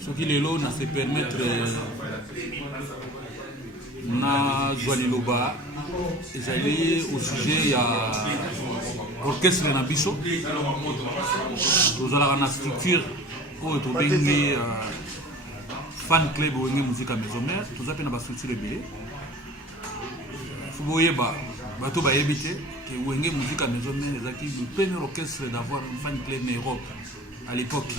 Ce qui est là, c'est permettre na Joaliloba et aller au sujet il y a orchestre na biso. Nous allons la structure où tu bengi fan club ou une musique à maison mère. Tout ça peut na structure belé. Faut boyer ba bato ba yebite que ou une musique à maison mère ezaki le premier orchestre d'avoir un fan club en Europe à l'époque.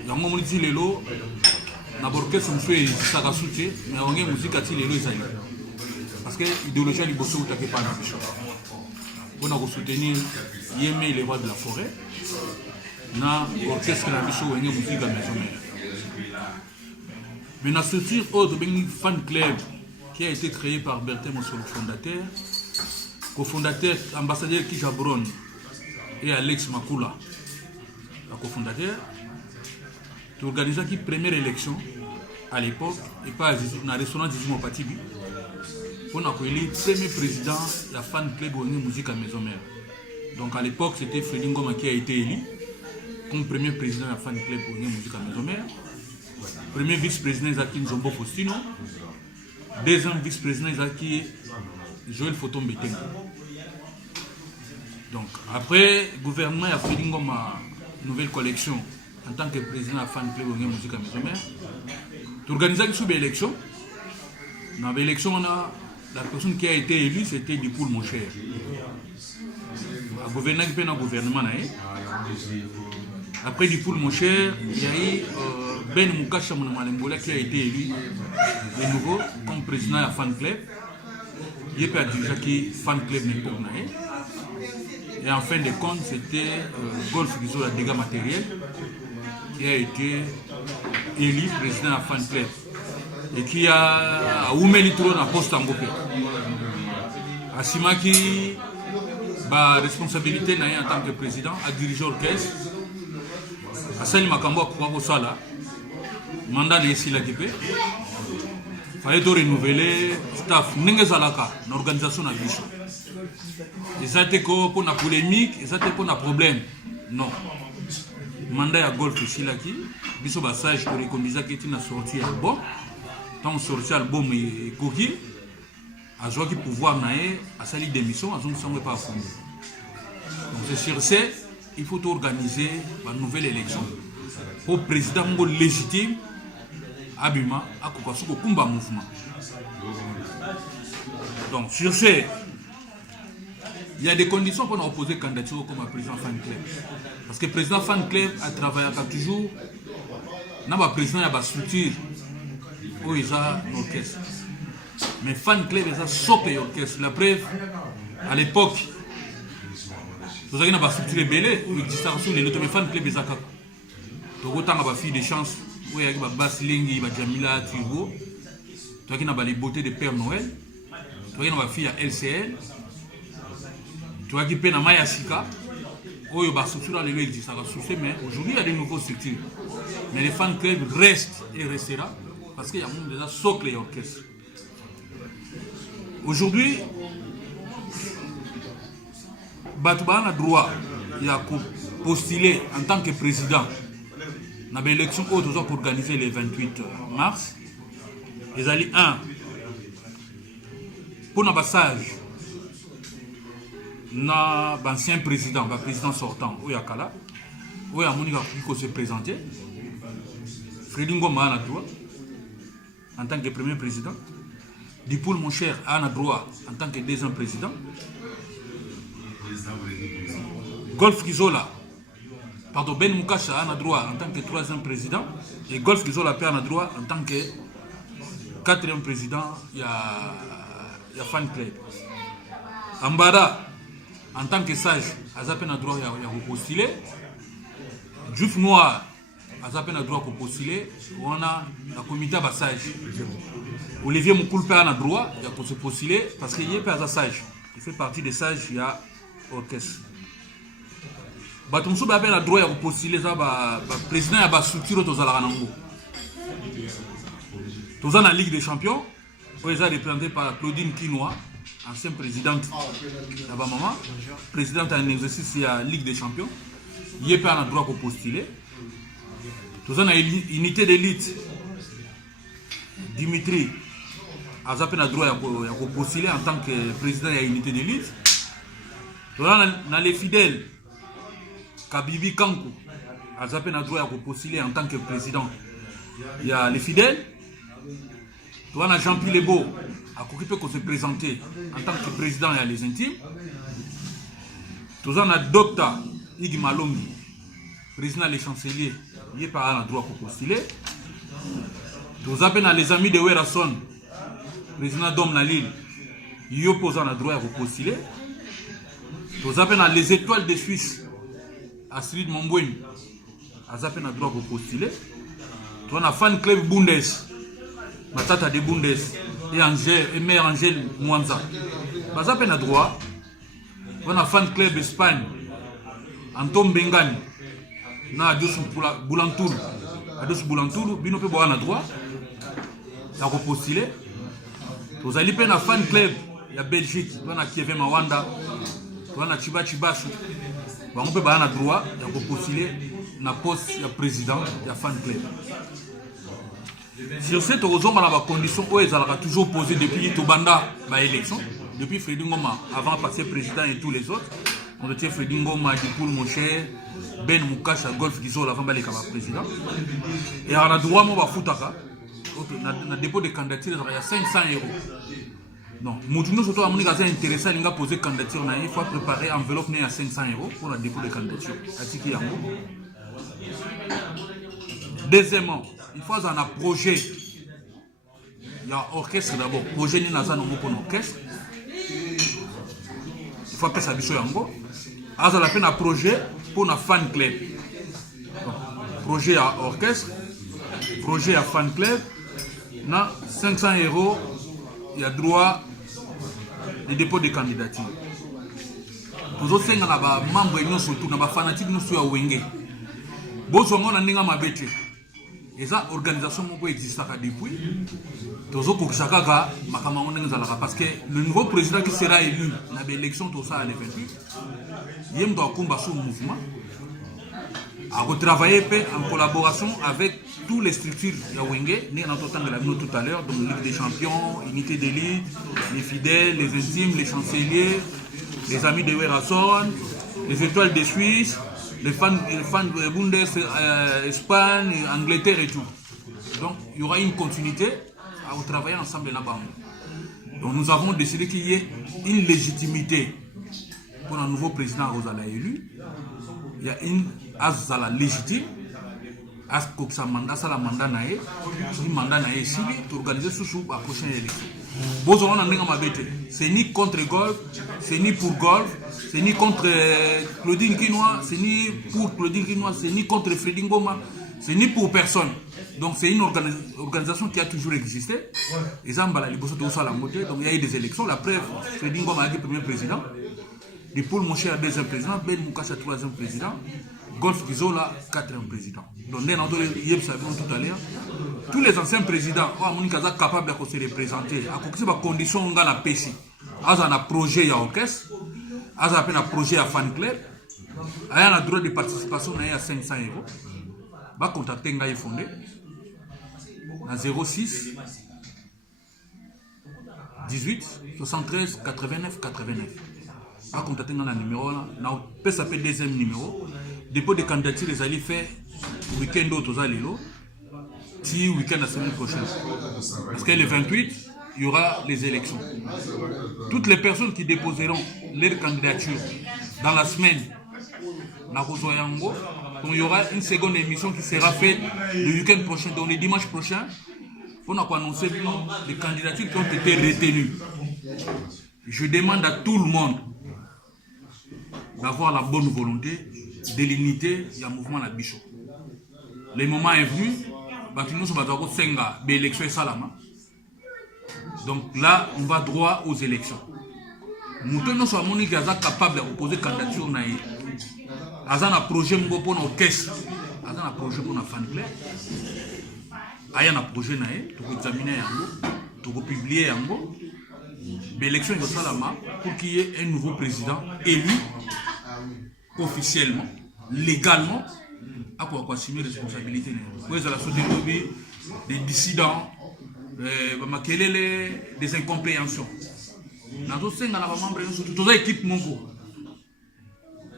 Il y a un moment où il na orchestre fait ça ka soutien mais on a musique à lelo ezali parce que idéologie li bosso utake pas na biso on a soutenir yeme les voix de la forêt na orchestre na biso on a musique à maison mère mais na structure autre ben fan club qui a été créé par Bertin Mosso le fondateur cofondateur ambassadeur Kijabron et Alex Makula le cofondateur tu organisais la première élection à l'époque et pas dans le restaurant Zizimo Patibi pour accueillir le premier président de la fan club de musique à maison mère. Donc à l'époque c'était Freddy Ngoma qui a été élu comme premier président de la fan club de musique à maison mère. Premier vice-président Zaki Nzombo Faustino. Deuxième vice-président Zaki Joël Fotom Betengo. Donc après le gouvernement a fait une nouvelle collection en tant que président de la fan club de musique à maison mère. Tu organises une élection. Dans l'élection, la personne qui a été élue, c'était Dipoul mon cher. Le gouvernement. Après Dipoul mon cher, il y a eu Ben Moukasha Mounamalembola qui a été élu de nouveau comme président de la fan club. Il y a déjà qui fan club n'est pas. Et en fin de compte, c'était Golf Gizo la dégâts matériels qui a été élu président de la fan club et qui a ouvert le trône à poste en Gopé. Asima qui a responsabilité en tant que président, à diriger l'orchestre. Asani Makambo a quoi au sala, mandat de Yessi Lakipé. Il fallait renouveler staff, Nengezalaka, l'organisation à Bichon. Et ça a été pour la polémique, et ça a été pour le problème. Non. Mandat à golf ici là qui biso passage pour les commissaires qui étaient sorti album tant sorti album et coquille à jouer qui pouvoir naer à salir d'émission à zone sans pas fondre. Donc c'est sur ça il faut organiser une nouvelle élection pour président légitime Abima à Kokasuko Kumba mouvement. Donc sur ce il y a des conditions pour opposer candidature comme président fan club. Parce que le président fan club a travaillé toujours dans le président de la structure où il y a l'orchestre. Mais fan club il y a socle l'orchestre. La preuve, à l'époque, vous avez une structure belle où il existe les autres, mais fan club il y a donc autant de filles de chance où il y a Basilingi, Jamila, Tugo, tu as les beautés de Père Noël, tu as filles à LCL. Tu vois qu'il y a des Mayasika, où il y a des structures qui existent, mais aujourd'hui il y a des nouveaux structures. Mais les fan clubs restent et restera parce qu'il y a déjà socle et orchestre. Aujourd'hui, Batouba a droit de postuler en tant que président dans l'élection pour organiser le 28 mars. Ils allaient pour le passage. Na l'ancien président, le président sortant, Oyakala, où il y a qui se présenter. Freddy Ngoma a droit en tant que premier président. Dipoul mon cher a droit en tant que deuxième président. Golf Gizola, pardon, Ben Moukasha a droit en tant que troisième président. Et Golf Gizola a droit en tant que quatrième président. Il y a fan club. Ambada, en tant que sage, ils ont droit à postuler. Juif noir, ils ont droit à postuler. On a le comité de sage. Olivier Moukoulpe a droit à se postuler parce qu'il est un sage. Il fait partie des sages, il y a orchestre. Batumsou a droit à postuler le président de la structure de Zalaranango. Tous dans la Ligue des Champions, ils sont représentés par Claudine Kinoa. Ancienne présidente de la maman, présidente en exercice de la Ligue des Champions, il y a un droit pour postuler. Tout ça, unité d'élite. Dimitri a le droit de postuler en tant que président de l'unité d'élite. Tout ça, dans les fidèles, Kabibi Kankou a le droit de postuler en tant que président. Il y a les fidèles. Tout ça, Jean-Pierre Lebeau a occupé de se présenter en tant que président et les intimes. Tout ça, Docteur Igi Malongi, président des chanceliers, il n'a pas le droit de postuler. Tout ça, les amis de Werason, président d'Homme Nalil, il oppose le droit de postuler. Tout ça, les étoiles de Suisse, Astrid Mombouin, il a le droit de postuler. Tout ça, fan club Bundes, Matata de Bundes, et mère Angèle Mwanza, il a le droit. On a fan club Espagne, Anton Bengani, na Adios Boulantour, Bino pe boana droit, ça va postuler. Vous allez faire un fan club, il y a Belgique, on a Kevin Mawanda, on a Chiba Chibasu, on peut boana droit, il va postuler na poste, il y a président, il y a fan club. Sur cette raison, on a des conditions où ils ont toujours posé depuis Tobanda l'élection. Depuis Frédéric Ngoma, avant de passer président et tous les autres, on était Frédéric Ngoma, Dipoul Moshe, Ben Moukacha, Golf Gizol avant de devenir président. Et on a droit à Foutaka, dans le dépôt de candidature, il y a 500 €. Donc, nous surtout à mon intéressé, il a posé candidature, il faut préparer enveloppe à 500 € pour le dépôt de candidature. Deuxièmement, il faut un projet. Il y a orchestre d'abord. Projet ni naza no moko orchestre. Il faut appeler ça biso yango. Aza la peine un projet pour un fan club. Donc, projet à orchestre, projet à fan club. Na 500 €, il y a droit de dépôt de candidature. Tous autres senga na ba membre ño surtout na ba fanatique no su ya wenge. Bozo ngona ninga mabete. Et ça, l'organisation existe depuis. Parce que le nouveau président qui sera élu dans l'élection, tout ça, le 28, il doit combattre ce mouvement. À travailler en collaboration avec toutes les structures Yawenge, nous avons entendu tout à l'heure, donc Ligue des champions, unité d'élite, les fidèles, les intimes, les chanceliers, les amis de Werason, les étoiles de Suisse. Les fans de Bundes, Espagne, Angleterre et tout. Donc, il y aura une continuité à travailler ensemble là-bas. Donc, nous avons décidé qu'il y ait une légitimité pour un nouveau président Rosala élu. Il y a une Azala légitime. Sa mandat, ça la mandat naé. Si mandat naé ici, pour organiser sous la prochaine élection. C'est ni contre Golf, c'est ni pour Golf, c'est ni contre Claudine Kinois, c'est ni pour Claudine Kinois, c'est ni contre Frédéric Ngoma, c'est ni pour personne. Donc c'est une organisation qui a toujours existé. Et ça, donc il y a eu des élections. La preuve, Frédéric Ngoma a été premier président. Dipoul Moshe a deuxième président, Ben Moukacha troisième président, Golf Gizola quatrième président. Donc nous avons dit tout à l'heure. Tous les anciens présidents sont capables de se représenter. À cause des conditions dans la PCI. Ils ont un projet à orchestre, ils ont un projet à fan club, ils ont un droit de participation à 500 €. Ils vont contacter Ngaï Fondé à 06 18 73 89 89. Ils vont contacter dans le numéro là. Ils peuvent s'appeler deuxième numéro. Dépôt de candidature, les alliés fait week-end d'autres alliés. Si week-end la semaine prochaine. Parce que le 28, il y aura les élections. Toutes les personnes qui déposeront leur candidature dans la semaine, donc il y aura une seconde émission qui sera faite le week-end prochain, donc le dimanche prochain, pour nous annoncer les candidatures qui ont été retenues. Je demande à tout le monde d'avoir la bonne volonté de l'unité du mouvement La Bicho. Le moment est venu. Donc là, on va droit aux élections. Nous sommes capables de poser candidature. Nous avons un projet pour l'orchestre. Nous avons un projet pour la fan club. Nous avons un projet pour examiner, pour publier. L'élection est pour qu'il y ait un nouveau président élu officiellement, légalement, quoi assumer responsabilité vous la soutenir des dissidents des incompréhensions nazo senga na ba membre surtout toza équipe moko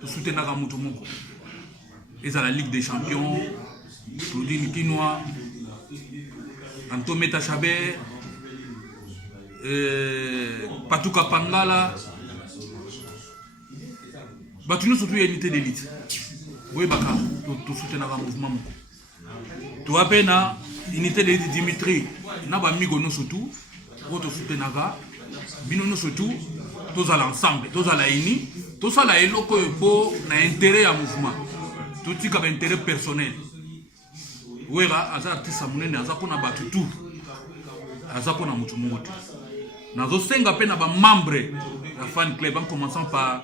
to soutenir ka mutu moko eza la Ligue des Champions Claudine Kinoa Antometa Chaber Patuka Pangala Batunu surtout unité d'élite oui baka to soutenir ka mouvement moko to apena unité d'élite Dimitri na ba migo no surtout to soutenir ka bino no surtout tous à l'ensemble tous à la uni tous à la eloko po na intérêt à mouvement tout tika ba intérêt personnel wera aza artiste munene aza pona batu tout aza pona mutu moko nazo senga pe na ba membre la fan club en commençant par